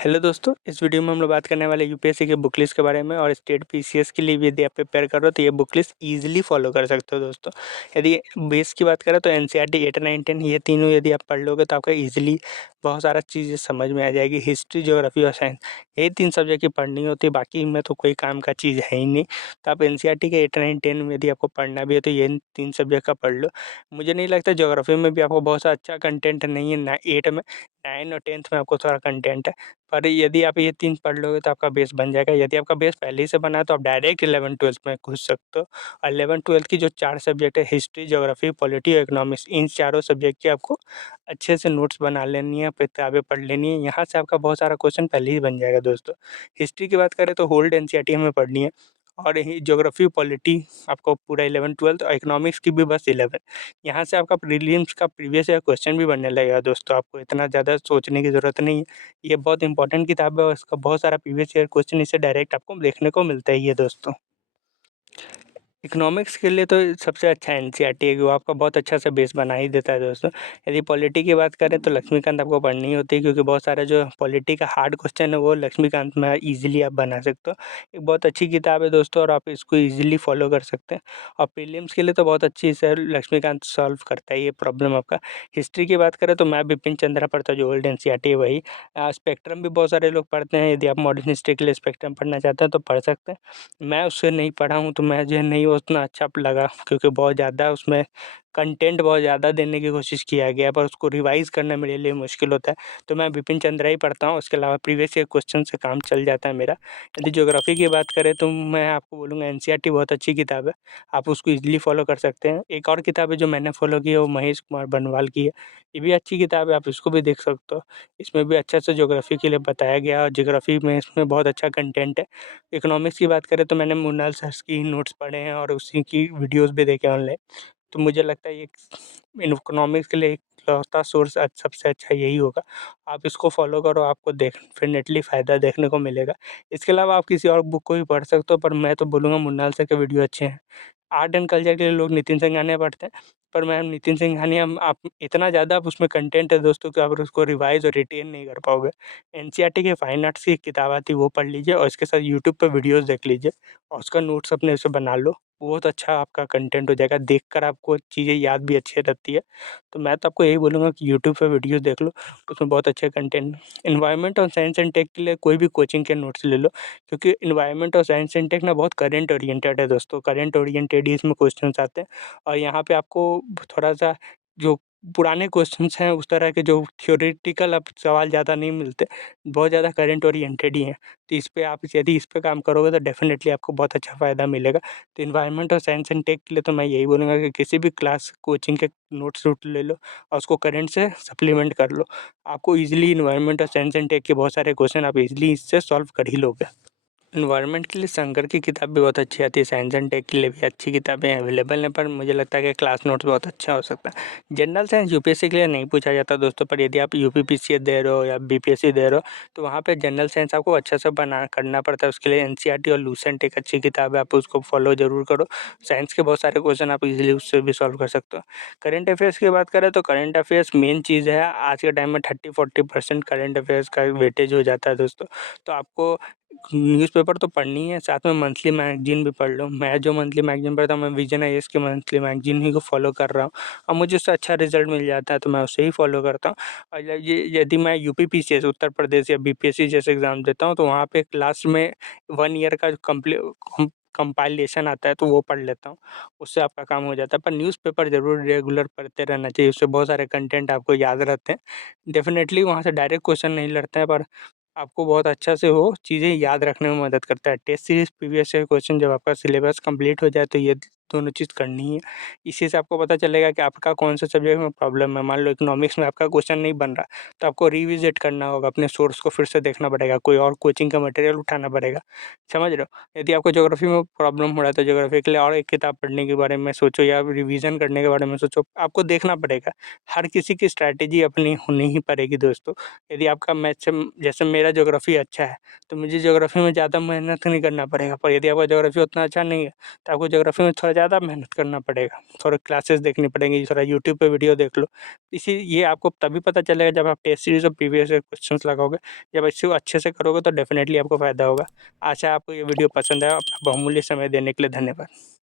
Hello दोस्तों, इस video में हम लोग बात करने वाले यूपीएससी के बुक लिस्ट के बारे में और स्टेट पीसीएस के लिए भी यदि आप प्रिपेयर कर रहे हो तो ये बुक लिस्ट ईजिली फॉलो कर सकते हो दोस्तों। यदि बेस की बात करें तो एनसीईआरटी 8, 9, 10 ये तीनों यदि आप पढ़ लोगे तो आपका ईजिली बहुत सारा चीज़ें समझ में आ जाएगी। हिस्ट्री, ज्योग्राफी और साइंस यही 3 सब्जेक्ट की पढ़नी होती है, बाकी में तो कोई काम का चीज़ है ही नहीं। तो आप एनसीईआरटी के 8, 9, 10 में यदि आपको पढ़ना भी है तो ये 3 सब्जेक्ट का पढ़ लो। मुझे नहीं लगता ज्योग्राफी में भी आपको बहुत सा अच्छा कंटेंट नहीं है ना 8 में, 9 और 10th में आपको थोड़ा कंटेंट है। पर यदि आप ये 3 पढ़ लोगे तो आपका बेस बन जाएगा। यदि आपका बेस पहले ही से बना है तो आप डायरेक्ट 11th-12th में घुस सकते हो। और 11th-12th की जो 4 सब्जेक्ट है, हिस्ट्री, ज्योग्राफी, पॉलिटी और इकोनॉमिक्स, इन चारों सब्जेक्ट की आपको अच्छे से नोट्स बना लेनी है, किताबें पढ़ लेनी है। यहाँ से आपका बहुत सारा क्वेश्चन पहले ही बन जाएगा दोस्तों। हिस्ट्री की बात करें तो होल्ड एनसीईआरटी हमें पढ़नी है और यही ज्योग्राफी, पॉलिटी आपको पूरा 11th-12th और इकोनॉमिक्स की भी बस 11। यहाँ से आपका प्रीलिम्स का प्रीवियस ईयर क्वेश्चन भी बनने लगेगा दोस्तों, आपको इतना ज़्यादा सोचने की ज़रूरत नहीं है। ये बहुत इंपॉर्टेंट किताब है और इसका बहुत सारा प्रीवियस ईयर क्वेश्चन इससे डायरेक्ट आपको देखने को मिलता ही है दोस्तों। इकोनॉमिक्स के लिए तो सबसे अच्छा एनसीईआरटी है कि वो आपका बहुत अच्छा सा बेस बना ही देता है दोस्तों। यदि पॉलिटी की बात करें तो लक्ष्मीकांत आपको पढ़नी होती है, क्योंकि बहुत सारे जो पॉलिटी का हार्ड क्वेश्चन है वो लक्ष्मीकांत में ईजिली आप बना सकते हो। एक बहुत अच्छी किताब है दोस्तों और आप इसको ईजिली फॉलो कर सकते हैं। और प्रीलिम्स के लिए तो बहुत अच्छी से लक्ष्मीकांत सॉल्व करता है ये प्रॉब्लम आपका। हिस्ट्री की बात करें तो मैं बिपिन चंद्रा पढ़ता हूँ, जो ओल्ड एनसीईआरटी है वही। स्पेक्ट्रम भी बहुत सारे लोग पढ़ते हैं, यदि आप मॉडर्न हिस्ट्री के लिए स्पेक्ट्रम पढ़ना चाहते हैं तो पढ़ सकते हैं। मैं उससे नहीं पढ़ा हूँ तो मुझे नहीं उतना अच्छा लगा, क्योंकि बहुत ज़्यादा उसमें कंटेंट बहुत ज़्यादा देने की कोशिश किया गया है, पर उसको रिवाइज़ करना मेरे लिए मुश्किल होता है। तो मैं बिपिन चंद्रा ही पढ़ता हूँ, उसके अलावा प्रीवियस ईयर क्वेश्चन से काम चल जाता है मेरा। यदि ज्योग्राफी की बात करें तो मैं आपको बोलूँगा एनसीईआरटी बहुत अच्छी किताब है, आप उसको ईज़िली फॉलो कर सकते हैं। एक और किताब है जो मैंने फॉलो की है वो महेश कुमार बनवाल की है, ये भी अच्छी किताब है, आप इसको भी देख सकते हो। इसमें भी अच्छा से ज्योग्राफी के लिए बताया गया है और ज्योग्राफी में इसमें बहुत अच्छा कंटेंट है। इकोनॉमिक्स की बात करें तो मैंने मुन्नाल सर की नोट्स पढ़े हैं और उसी की वीडियोज़ भी देखे ऑनलाइन। तो मुझे लगता है ये इकोनॉमिक्स के लिए इकलौता सोर्स सबसे अच्छा यही होगा। आप इसको फॉलो करो, आपको डेफ़िनेटली फ़ायदा देखने को मिलेगा। इसके अलावा आप किसी और बुक को भी पढ़ सकते हो, पर मैं तो बोलूँगा मुन्नाल सर के वीडियो अच्छे हैं। आर्ट एंड कल्चर के लिए लोग नितिन सिंघानिया पढ़ते हैं, पर मैं नितिन सिंघानिया आप इतना ज़्यादा आप उसमें कंटेंट है दोस्तों कि आप उसको रिवाइज़ और रिटेन नहीं कर पाओगे। एनसीईआरटी के फाइन आर्ट्स की एक किताब आती है वो पढ़ लीजिए और इसके साथ यूट्यूब पे वीडियोज़ देख लीजिए और उसका नोट्स अपने से बना लो। बहुत अच्छा आपका कंटेंट हो जाएगा, देखकर आपको चीज़ें याद भी अच्छी रहती है। तो मैं तो आपको यही बोलूँगा कि यूट्यूब पे वीडियो देख लो, उसमें बहुत अच्छे कंटेंट। एनवायरनमेंट और साइंस एंड टेक के लिए कोई भी कोचिंग के नोट्स ले लो, क्योंकि एनवायरनमेंट और साइंस एंड टेक ना बहुत करंट ओरिएंटेड है दोस्तों, करंट ओरिएंटेड ही इसमें क्वेश्चंस आते हैं। और यहाँ पे आपको थोड़ा-सा जो पुराने क्वेश्चंस हैं उस तरह के जो थ्योरेटिकल अब सवाल ज़्यादा नहीं मिलते, बहुत ज़्यादा करंट ओरिएंटेड ही हैं। तो इस पे आप यदि इस पे काम करोगे तो डेफ़िनेटली आपको बहुत अच्छा फ़ायदा मिलेगा। तो एनवायरनमेंट और साइंस एंड टेक के लिए तो मैं यही बोलूँगा कि किसी भी क्लास कोचिंग के नोट्स वोट ले लो और उसको करंट से सप्लीमेंट कर लो। आपको ईज़िली एनवायरनमेंट और साइंस एंड टेक के बहुत सारे क्वेश्चन आप ईज़िली इससे सॉल्व कर ही लोगे। एनवायरनमेंट के लिए शंकर की किताब भी बहुत अच्छी आती है, साइंस एंड टेक के लिए भी अच्छी किताबें अवेलेबल हैं, पर मुझे लगता है कि क्लास नोट्स बहुत अच्छा हो सकता है। जनरल साइंस यूपीएससी के लिए नहीं पूछा जाता दोस्तों, पर यदि आप यूपीपीसीएस दे रहे हो या बीपीएससी दे रहे हो तो वहाँ पे जनरल साइंस आपको अच्छे से बना करना पड़ता है। उसके लिए एनसीईआरटी और लूसेंट एक अच्छी किताब है, आप उसको फॉलो ज़रूर करो। साइंस के बहुत सारे क्वेश्चन आप इजीली उससे भी सॉल्व कर सकते हो। करंट अफेयर्स की बात करें तो करंट अफेयर्स मेन चीज़ है, आज के टाइम में 30-40% करंट अफेयर्स का वेटेज हो जाता है दोस्तों। तो आपको न्यूज़पेपर तो पढ़नी है, साथ में मंथली मैगज़ीन भी पढ़ लो। मैं जो मंथली मैगज़ीन पढ़ता हूँ, मैं विजन आईएएस की मंथली मैगज़ीन ही को फॉलो कर रहा हूँ और मुझे उससे अच्छा रिज़ल्ट मिल जाता है, तो मैं उसे ही फॉलो करता हूँ। और ये यदि मैं यूपीपीसीएस उत्तर प्रदेश या बीपीएससी जैसे एग्ज़ाम देता हूँ, तो वहाँ पे लास्ट में 1 ईयर का जो कंपाइलेशन आता है, तो वो पढ़ लेता हूँ। उससे आपका काम हो जाता है, पर न्यूज़पेपर ज़रूर रेगुलर पढ़ते रहना चाहिए, उससे बहुत सारे कंटेंट आपको याद रहते हैं। डेफ़िनेटली वहाँ से डायरेक्ट क्वेश्चन नहीं लड़ते हैं, पर आपको बहुत अच्छा से वो चीज़ें याद रखने में मदद करता है। Test series previous year question जब आपका सिलेबस कंप्लीट हो जाए तो ये दोनों चीज़ करनी ही है। इसी से आपको पता चलेगा कि आपका कौन-से सब्जेक्ट में प्रॉब्लम है। मान लो इकोनॉमिक्स में आपका क्वेश्चन नहीं बन रहा, तो आपको रिविज़िट करना होगा, अपने सोर्स को फिर से देखना पड़ेगा, कोई और कोचिंग का मटेरियल उठाना पड़ेगा। समझ रहे हो? यदि आपको ज्योग्राफी में प्रॉब्लम हो रहा है तो ज्योग्राफी के लिए और एक किताब पढ़ने के बारे में सोचो या रिवीज़न करने के बारे में सोचो। आपको देखना पड़ेगा। हर किसी की स्ट्रैटेजी अपनी होनी ही पड़ेगी दोस्तों। यदि आपका मैथ से जैसे मेरा ज्योग्राफ़ी अच्छा है, तो मुझे ज्योग्राफ़ी में ज़्यादा मेहनत नहीं करना पड़ेगा, पर यदि आपका ज्योग्राफ़ी उतना अच्छा नहीं है, तो आपको ज्योग्राफ़ी में थोड़ा ज़्यादा मेहनत करना पड़ेगा, थोड़ा क्लासेस देखनी पड़ेंगी, थोड़ा यूट्यूब पे वीडियो देख लो। ये आपको तभी पता चलेगा जब आप टेस्ट सीरीज़ और प्रीवियस ईयर क्वेश्चंस लगाओगे। जब इसको अच्छे से करोगे तो डेफ़िनेटली आपको फ़ायदा होगा। आशा है आपको ये वीडियो पसंद आया। अपना बहुमूल्य समय देने के लिए धन्यवाद।